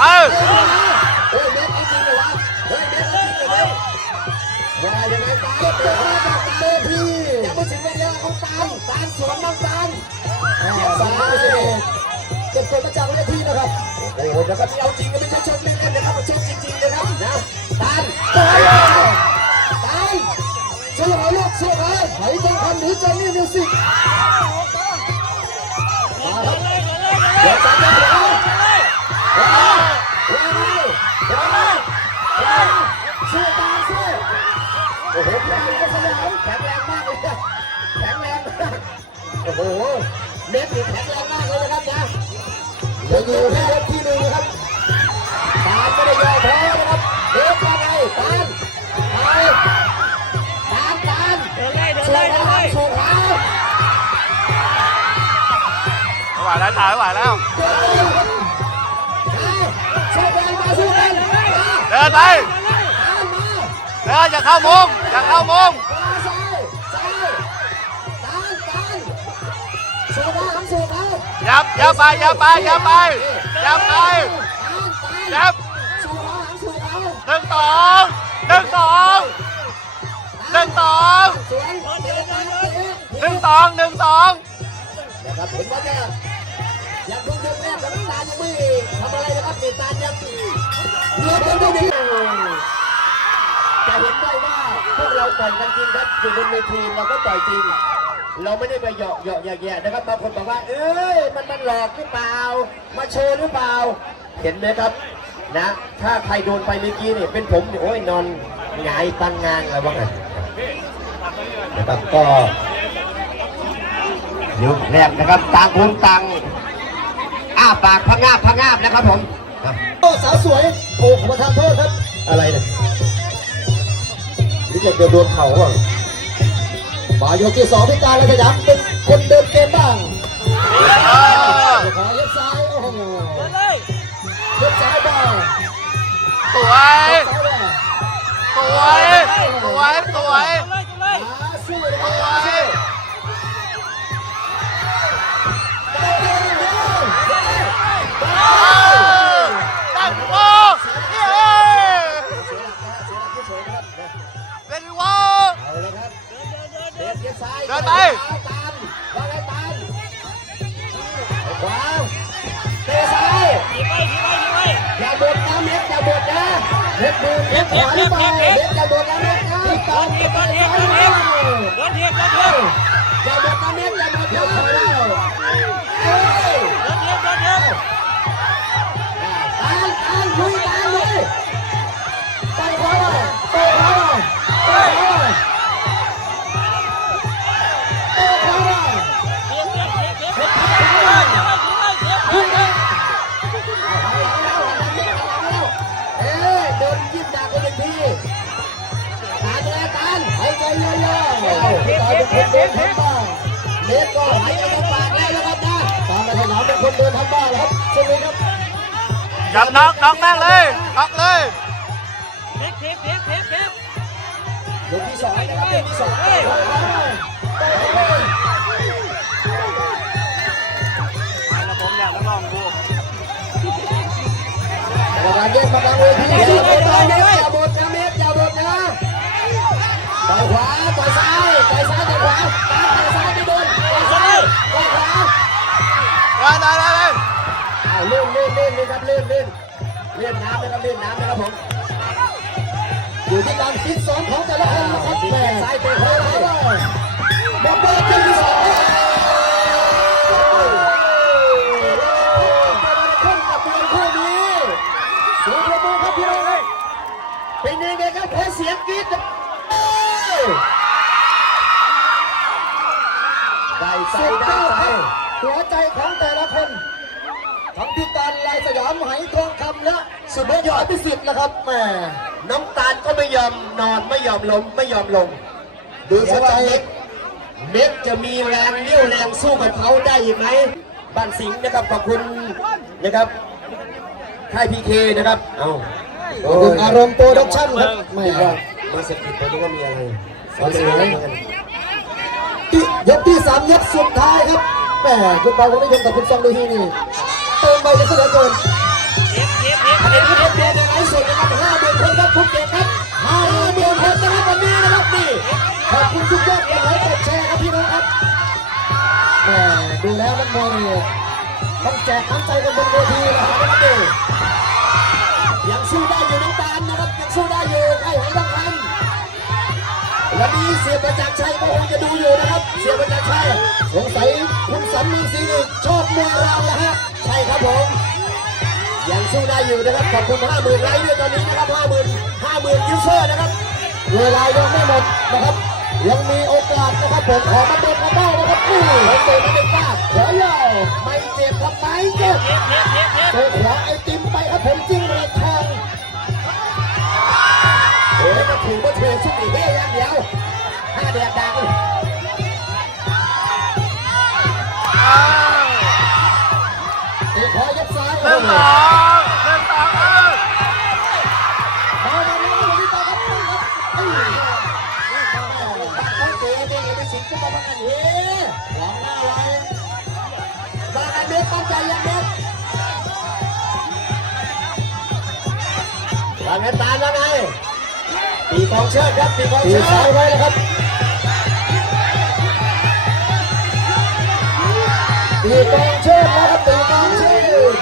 เออเฮ้ยเม็ดเอาจริงเหรอวะเฮ้ยเม็ดเอาจริงเหรอวะว่ายังไงตาเก็บตัวมาจากเลยพี่ยังไม่ถึงเวลาของตาลตาลสวนน้ำตามสามเก็บตัวมาจากเวทีนะครับโอ้โหแล้วก็มีเอาจริงก็ไม่ใช่ชนเล่นๆนะครับชนจริงๆนะครับนะตาลตาลตาลเชื่อไหมลูกเชื่อไหมไหทองคำหรือจอห์นนี่มิวสิก สู้ตามสู้โอ้โหแข็งแรงสยามแข็งแรงมากเลยแข็งแรงมากโอ้โหเน็ตนี่แข็งแรงมากเลยนะครับนะเหลืออยู่ที่ยกที่หนึ่งนะครับตามไม่ได้ย่อท้นะครับเด็กยังไงตามไปตามตามเดินเลยเดินเลยเดินขาเลยสู้ขาไม่ไหวแล้วตายไม่ไหวแล้วสู้กันมาสู้กันเดินไป เดินอย่าเข้ามุมอย่าเข้ามุมซ้ายซ้ายตานตานสูบมาทำสูบมายับยับไปยับไปยับไปยับไปยับสูบมาทำสูบมาหนึ่งสองหนึ่งสองหนึ่งสองสวยเตะตานเตะหนึ่งสองหนึ่งสองนะครับเห็นว่าจะยังเพิ่งยกแรกแต่ตายังไม่ทำอะไรนะครับตายังเลือดยังไม่ดี จะเห็นได้ว่าพวกเราต่อยกันจริงครับอยู่บนเวทีเราก็ต่อยจริง เราไม่ได้ไปเหยาะเหยาะแย่ๆนะครับบางคนบอกว่า เอ้ยมันมันหลอกหรือเปล่า มาโชว์หรือเปล่า เห็นไหมครับนะ ถ้าใครโดนไปเมื่อกี้เนี่ยเป็นผมเนี่ยโอ้ยนอนหงายตังงานอะไรบ้างนะครับก็ยกแรกนะครับต่างคนต่างอ้าปากพังงาบพังงาบนะครับผมโอ้สาวสวยโอ้ขอประทานโทษครับอะไรเนี่ย นี่จะโดนเข่าอะมายกที่สองพิการและขยับเป็นคนเดินเกมบ้างเออขอเย็บซ้ายโอ้โหเดินเลยเย็บซ้ายบ้างสวยเย็บซ้ายบ้างสวยสวยสวยเดินเลยเดินเลยมาสู้เลย เดมือเด็กขวาหรือเปล่าเด็กจะโดดนะเล็กนะตอนนี้ตอนนี้ตอนนี้โดนเทียบโดนเทียบอย่าโดดนะเล็กอย่าโดดนะ ๆตานเป็นคนเดินทำบ้านเล็กก็หายใจทำบ้านได้แล้วครับนะตานมาถนอมเป็นคนเดินทำบ้านแล้วครับสวัสดีครับจับน็อกน็อกแม่งเลยน็อกเลยเทียบเทียบเทียบเทียบเทียบยกที่สองนะครับยกที่สองแล้วผมอยากลองดูกรรมการแยกมากลางเวทีอย่าบดนะเม็ดอย่าบดนะเม็ดอย่าบดนะต่อขวา ขวาตามต่อยซ้ายไม่โดนต่อยซ้ายต่อยขวาได้ได้ได้ได้อ้าวเล่นเล่นเล่นเลยครับเล่นเล่นเล่นน้ำนะครับเล่นน้ำนะครับผมอยู่ที่การฟิตซ้อมของแต่ละคนนะครับแม่ซ้ายเตะขวาเลยบอลเปิดขึ้นที่สองขึ้นกับตัวคู่นี้เสียงประมือครับพี่น้องเป็นยังไงครับขอเสียงกรี๊ด ใจได้ใจหัวใจของแต่ละคนทั้งพิการลายสยามไหทองคำและสุดยอดพิสิทธิ์นะครับแหม่น้ำตาลก็ไม่ยอมนอนไม่ยอมล้มไม่ยอมลง ดูสิว่าเม็กเม็กจะมีแรงเลี้ยวแรงสู้กับเขาได้อีกไหมบ้านสิงห์นะครับขอบคุณนะครับค่ายพีเคนะครับ เอาขอบคุณอารมณ์โปรดักชั่นครับไม่ว่ามาสกิดไปดูว่ามีอะไรเอาเสีย งยกที่สามยกสุดท้ายครับแหมคุณเปาคุณนิยมกับคุณซองดูฮีนี่เติมไปจะเสนอเกินอันนี้คือเดียวในไลฟ์สดนะครับห้าหมื่นคนครับทุกเด็กครับห้าหมื่นคนนะครับวันนี้นะครับนี่ขอบคุณทุกยอดกดไลค์กดแชร์ครับพี่น้องครับแหมดูแล้วนักมวยนี่ต้องแจกน้ำใจกันบนเวทีนะครับนะครับนี่ยังสู้ได้อยู่ สียประจักษ์ชัยก็คงจะดูอยู่นะครับ เสียประจักษ์ชัยสงสัยคุณสันนิศรีนี่ชอบมวยเราแล้วฮะใช่ครับผมยังสู้ได้อยู่นะครับขอบคุณห้าหมื่นไลค์ด้วยตอนนี้นะครับห้าหมื่นห้าหมื่นยูเซอร์นะครับเวลายังไม่หมดนะครับยังมีโอกาสนะครับผมขอมาเดินมาได้านะครับนี่ผมเดินมาเป็นป้าขอยาวไม่เจ็บครับไม่เจ็บทีบทีบทีบทีบเจอขวาไอติมไปครับผมจิ้งเรดทองโอ้ยก็ถือว่าเธอชุดอีกเฮ้ยอย่างเดียว ห้าแดดดังอ้าวเตะขอยับซ้ายหนึ่งสองหนึ่งสองเออมามามามาที่ต่อครับนี่ครับเอ้ยเตะเตะไปสิงก็มาบังกันเฮ้หวังหน้าไว้บังกันเด็กตั้งใจยังเด็กบังกันตามแล้วไง ตีกองเชิดครับตีกองเชิดตีไว้เลยครับตีกองเชิดแล้วครับตีกองเชิด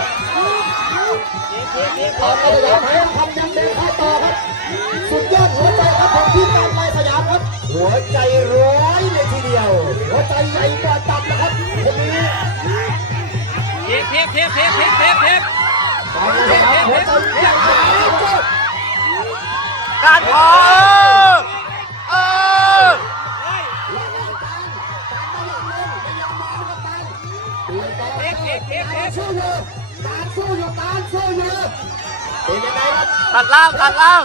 ทีบทีบทีบออกมาเลยครับให้ทำยังเดินเข้าต่อครับ สุดยอดหัวใจครับของทีมงานลายสยามครับ หัวใจร้อยเลยทีเดียว หัวใจใหญ่กว่าตับนะครับคนนี้ทีบทีบทีบทีบทีบทีบทีบลายสยามหัวใจใหญ่กว่าตับ การขอเออสู้อยู่ตานสู้อยู่ตานสู้อยู่เป็นยังไงครับตัดล่างตัดล่าง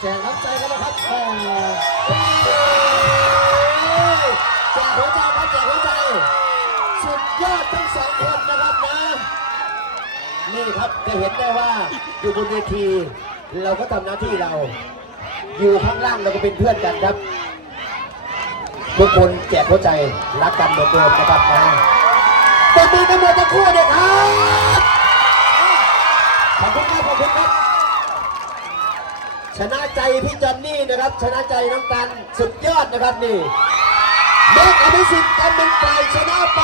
แจกน้ำใจกันนะครับโอ้แจกหัวใจครับแจกหัวใจ สุดยอดทั้งสองคนนะครับนะ นี่ครับจะเห็นได้ว่าอยู่บนเวที เราก็ทำหน้าที่เรา อยู่ข้างล่างเราก็เป็นเพื่อนกันครับ ทุกคนแจกหัวใจรักกันเหมือนเดิมนะครับนะตบมือกันหมดทั้งคู่เลยครับขอบคุณครับขอบคุณครับชนะใจพี่จอนนี่นะครับ ชนะใจน้องกันสุดยอดนะครับนี่เด็กอภิสิทธิ์กันเป็นฝ่ายชนะไป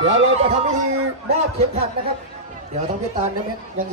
เดี๋ยวเราจะทำพิธีมอบเข็มขัดนะครับ เดี๋ยวทางพี่ตาลนะเม็ดยัง